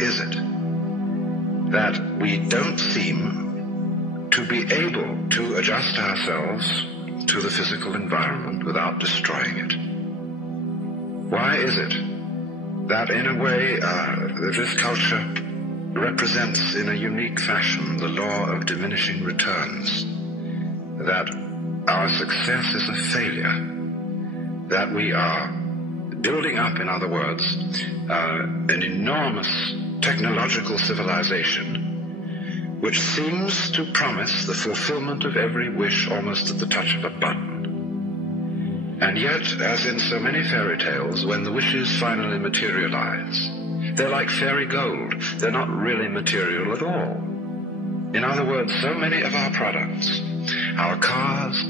is it that we don't seem to be able to adjust ourselves to the physical environment without destroying it? Why is it that in a way this culture represents in a unique fashion the law of diminishing returns, that our success is a failure, that we are building up, in other words, an enormous technological civilization which seems to promise the fulfillment of every wish almost at the touch of a button. And yet, as in so many fairy tales, when the wishes finally materialize, they're like fairy gold. They're not really material at all. In other words, so many of our products, our cars,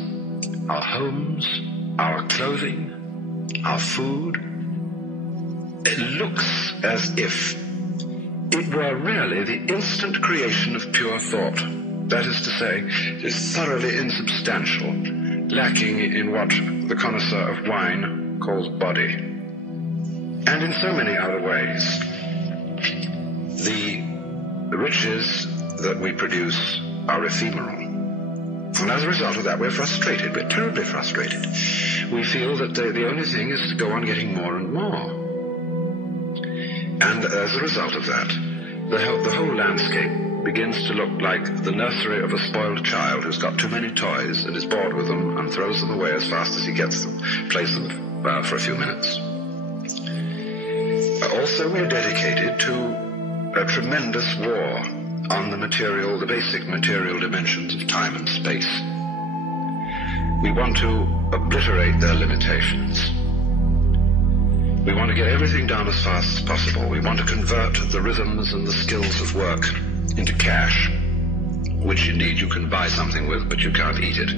our homes, our clothing, our food, it looks as if it were really the instant creation of pure thought. That is to say, it is thoroughly insubstantial, lacking in what the connoisseur of wine calls body. And in so many other ways, the riches that we produce are ephemeral. And as a result of that, we're frustrated. We're terribly frustrated. We feel that the only thing is to go on getting more and more. And as a result of that, the whole landscape begins to look like the nursery of a spoiled child who's got too many toys and is bored with them and throws them away as fast as he gets them, plays them for a few minutes. Also, we're dedicated to a tremendous war on the basic material dimensions of time and space. We want to obliterate their limitations. We want to get everything done as fast as possible. We want to convert the rhythms and the skills of work into cash, which indeed you can buy something with, but you can't eat it.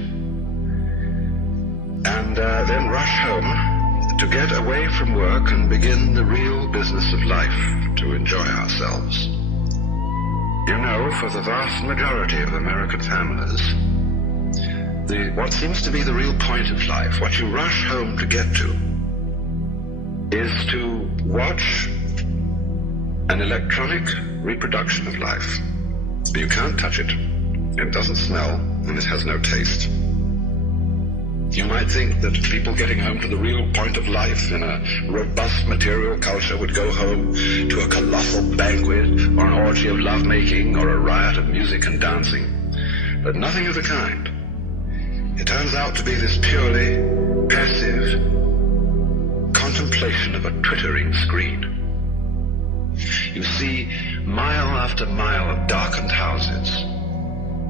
And then rush home to get away from work and begin the real business of life, to enjoy ourselves. You know, for the vast majority of American families, what seems to be the real point of life, what you rush home to get to, is to watch an electronic reproduction of life. You can't touch it, it doesn't smell, and it has no taste. You might think that people getting home to the real point of life in a robust material culture would go home to a colossal banquet or an orgy of lovemaking or a riot of music and dancing. But nothing of the kind. It turns out to be this purely passive contemplation of a twittering screen. You see mile after mile of darkened houses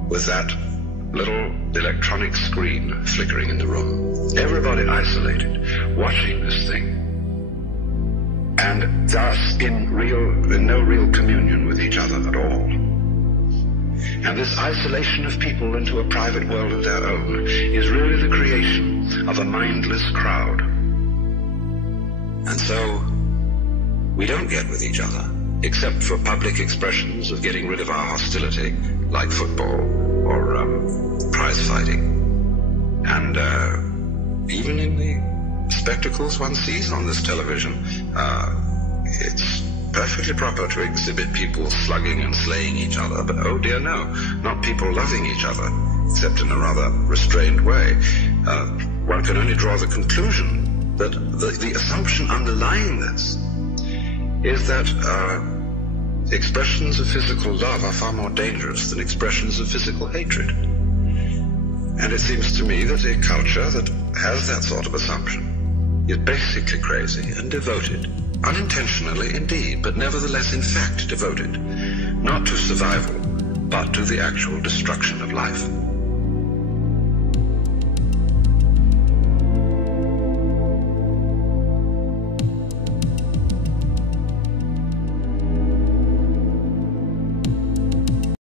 with that little electronic screen flickering in the room. Everybody isolated, watching this thing, and thus in no real communion with each other at all. And this isolation of people into a private world of their own is really the creation of a mindless crowd. And so we don't get with each other, except for public expressions of getting rid of our hostility, like football or prize fighting. And even in the spectacles one sees on this television, it's perfectly proper to exhibit people slugging and slaying each other, but oh dear no, not people loving each other, except in a rather restrained way. One can only draw the conclusion that the assumption underlying this is that expressions of physical love are far more dangerous than expressions of physical hatred. And it seems to me that a culture that has that sort of assumption is basically crazy and devoted, unintentionally indeed, but nevertheless in fact devoted, not to survival, but to the actual destruction of life.